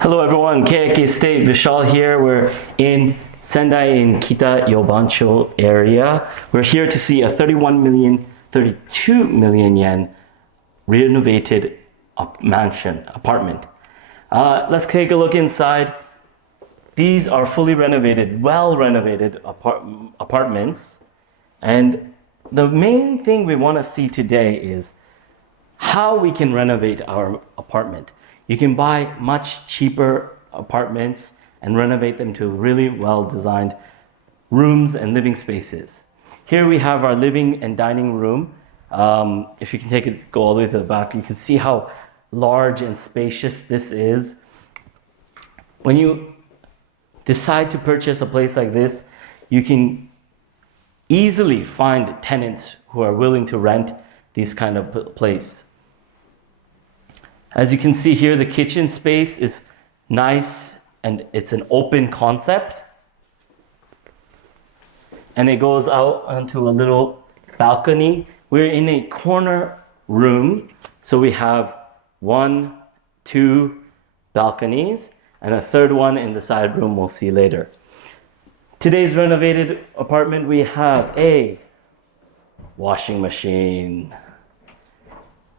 Hello everyone, KK State Vishal here. We're in Sendai in Kitayonbancho area. We're here to see a 32 million yen renovated apartment. Let's take a look inside. These are fully renovated, well renovated apartments. And the main thing we want to see today is how we can renovate our apartment. You can buy much cheaper apartments and renovate them to really well designed rooms and living spaces. Here we have our living and dining room. If you can go all the way to the back, you can see how large and spacious this is. When you decide to purchase a place like this, you can easily find tenants who are willing to rent this kind of place. As you can see here, the kitchen space is nice and it's an open concept. And it goes out onto a little balcony. We're in a corner room, so we have 2 balconies and a third one in the side room we'll see later. Today's renovated apartment, we have a washing machine.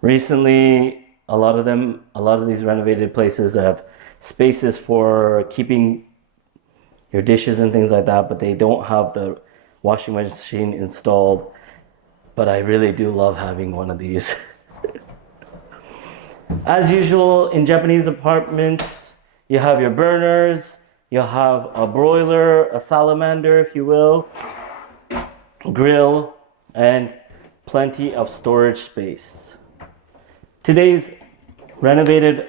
Recently, a lot of these renovated places have spaces for keeping your dishes and things like that, but they don't have the washing machine installed. But I really do love having one of these. As usual, in Japanese apartments, you have your burners, you'll have a broiler, a salamander, if you will, grill, and plenty of storage space. Today's renovated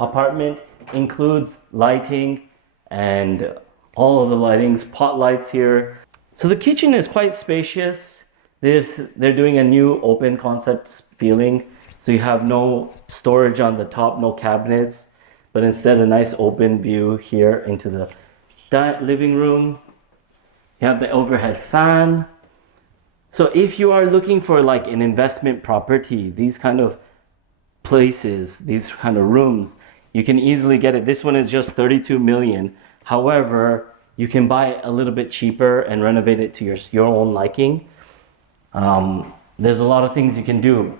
apartment includes lighting and all of the lighting, spotlights here. So the kitchen is quite spacious. They're doing a new open concept feeling. So you have no storage on the top, no cabinets, but instead a nice open view here into the living room. You have the overhead fan. So if you are looking for like an investment property, these kind of places, these kind of rooms, you can easily get it. This one is just 32 million. However, you can buy it a little bit cheaper and renovate it to your own liking. There's a lot of things you can do.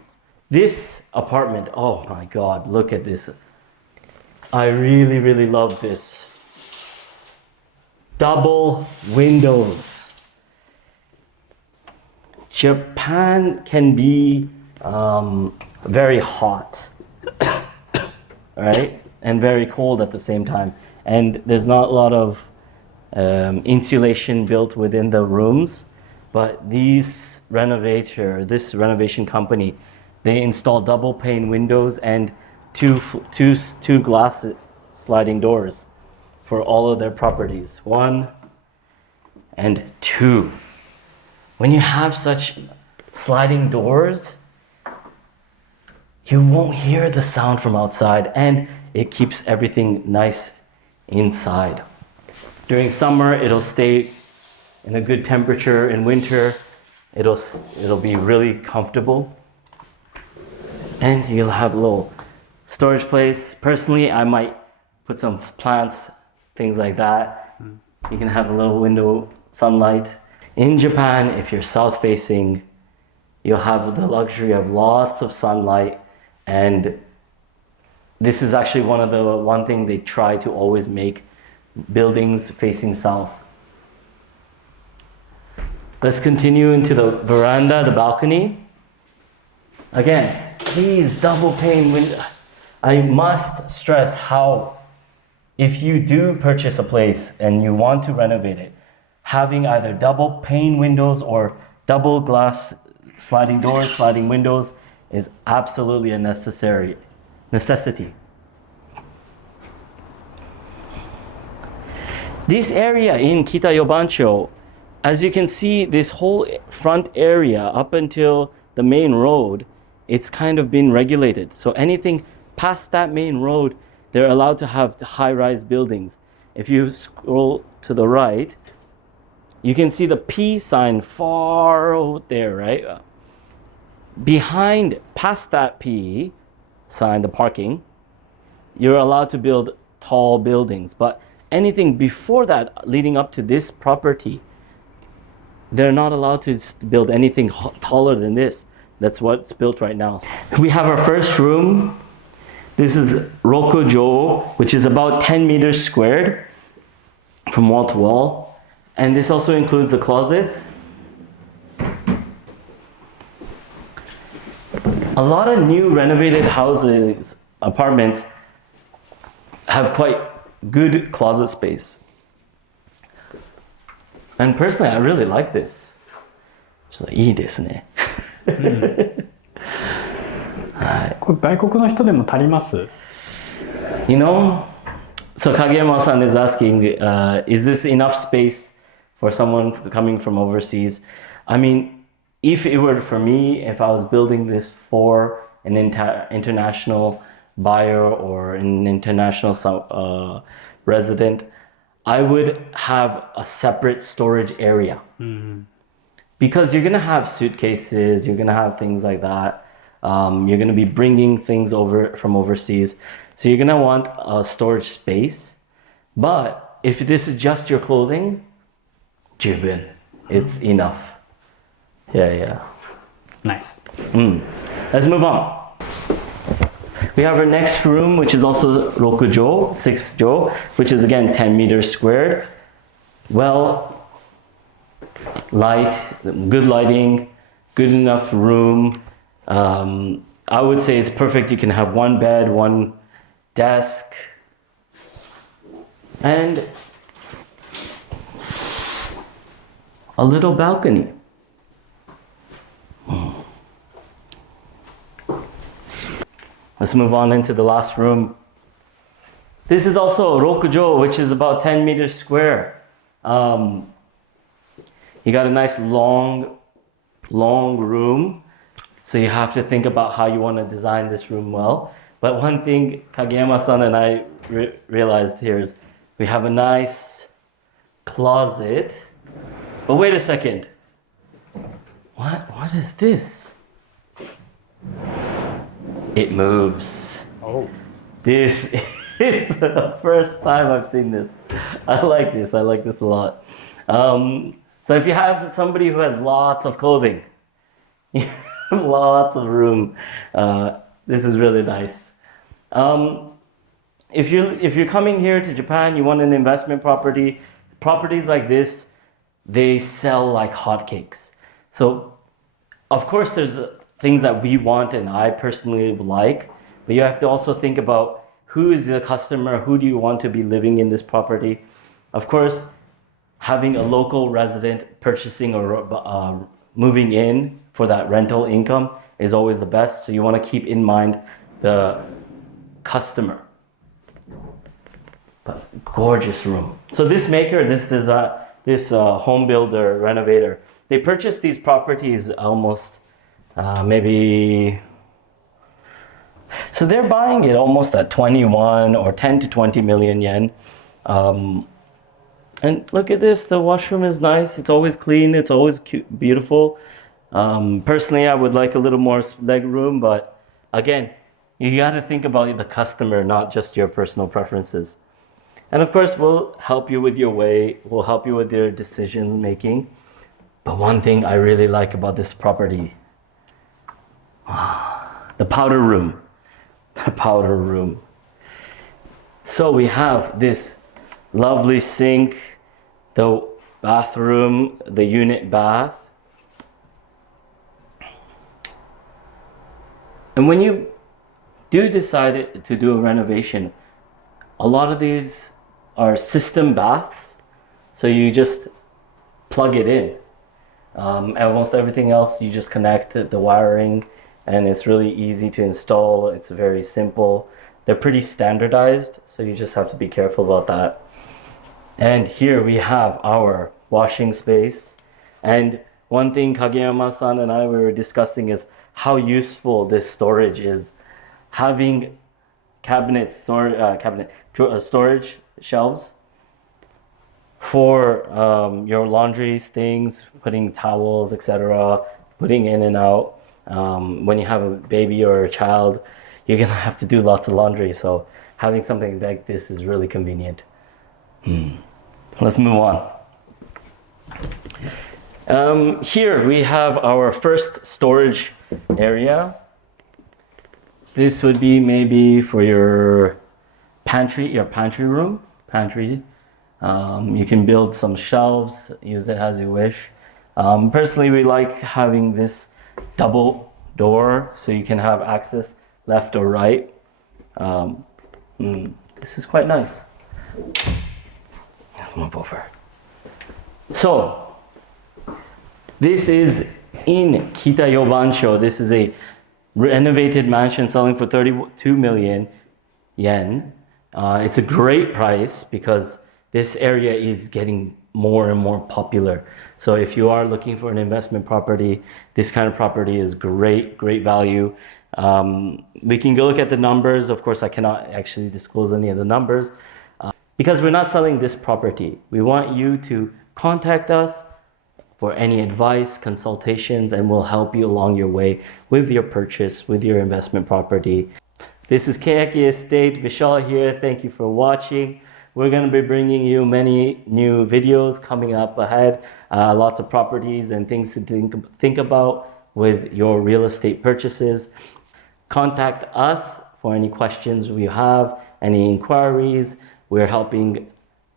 This apartment, oh my God, look at this. I really, really love this. Double windows. Japan can be very hot, right? And very cold at the same time. And there's not a lot of insulation built within the rooms, but this renovation company, they install double pane windows and two glass sliding doors for all of their properties. 1 and 2. When you have such sliding doors, you won't hear the sound from outside, and it keeps everything nice inside. During summer, it'll stay in a good temperature. In winter, it'll be really comfortable. And you'll have a little storage place. Personally, I might put some plants, things like that. You can have a little window sunlight. In Japan, if you're south facing, you'll have the luxury of lots of sunlight. And this is actually one thing they try to always make buildings facing south. Let's continue into the veranda, the balcony. Again, these double pane windows. I must stress how, if you do purchase a place and you want to renovate it, having either double pane windows or double glass sliding doors, sliding windows is absolutely a necessity. This area in Kitayobancho, as you can see, this whole front area up until the main road, it's kind of been regulated. So anything past that main road, they're allowed to have high-rise buildings. If you scroll to the right, you can see the P sign far out there, right? Past that P sign, the parking, you're allowed to build tall buildings. But anything before that, leading up to this property, they're not allowed to build anything taller than this. That's what's built right now. We have our first room. This is rokujo, which is about 10 meters squared from wall to wall. And this also includes the closets. A lot of new renovated houses, apartments, have quite good closet space. And personally, I really like this. ちょっといいですね。これ外国の人でも足ります？ You know, so Kageyama-san is asking, is this enough space for someone coming from overseas? I mean, if it were for me, if I was building this for an international buyer or an international resident, I would have a separate storage area. Because you're going to have suitcases, you're going to have things like that. You're going to be bringing things over from overseas. So you're going to want a storage space. But if this is just your clothing, jubin, it's enough. Yeah. Nice. Let's move on. We have our next room, which is also rokujo, 6jo, which is again 10 meters squared. Well, light, good lighting, good enough room. I would say it's perfect. You can have one bed, one desk, and a little balcony. Let's move on into the last room. This is also a rokujo, which is about 10 meters square. You got a nice long room. So you have to think about how you want to design this room well. But one thing Kageyama-san and I realized here is we have a nice closet. But wait a second. What is this? It moves. Oh. This is the first time I've seen this. I like this a lot. So if you have somebody who has lots of clothing, lots of room, this is really nice. If you're coming here to Japan, you want an investment property, properties like this, they sell like hotcakes. So of course there's things that we want and I personally like, but you have to also think about who is the customer, who do you want to be living in this property. Of course, having a local resident purchasing or moving in for that rental income is always the best. So you want to keep in mind the customer. But gorgeous room. So this maker, this home builder, renovator, they purchased these properties almost maybe. So they're buying it almost at 21 or 10 to 20 million yen. And look at this, the washroom is nice. It's always clean, it's always cute, beautiful. Personally, I would like a little more leg room, but again, you got to think about the customer, not just your personal preferences. And of course, we'll help you with your way, we'll help you with your decision making. But one thing I really like about this property, the powder room. The powder room. So we have this lovely sink, the bathroom, the unit bath. And when you do decide to do a renovation, a lot of these are system baths. So you just plug it in. Almost everything else, you just connect the wiring, and it's really easy to install. It's very simple. They're pretty standardized, so you just have to be careful about that. And here we have our washing space. And one thing Kageyama-san and I were discussing is how useful this storage is. Having storage shelves for your laundry things, putting towels, etc., putting in and out. When you have a baby or a child, you're gonna have to do lots of laundry. So having something like this is really convenient. Let's move on. Here we have our first storage area. This would be maybe for your pantry room. You can build some shelves, use it as you wish. Personally, we like having this double door so you can have access left or right. This is quite nice. Let's move over. So, this is in Kitayobancho. This is a renovated mansion selling for 32 million yen. It's a great price because this area is getting more and more popular. So if you are looking for an investment property, this kind of property is great value. We can go look at the numbers. Of course, I cannot actually disclose any of the numbers because we're not selling this property. We want you to contact us for any advice, consultations, and we'll help you along your way with your purchase, with your investment property. This is Keyaki Estate, Vishal here. Thank you for watching. We're going to be bringing you many new videos coming up ahead. Lots of properties and things to think about with your real estate purchases. Contact us for any questions you have, any inquiries. We're helping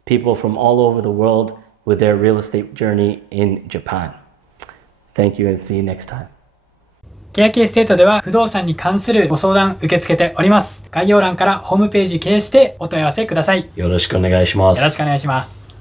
people from all over the world with their real estate journey in Japan. Thank you and see you next time. ケヤキエステートでは不動産に関するご相談受け付けております。概要欄からホームページ経由してお問い合わせください。よろしくお願いします。よろしくお願いします。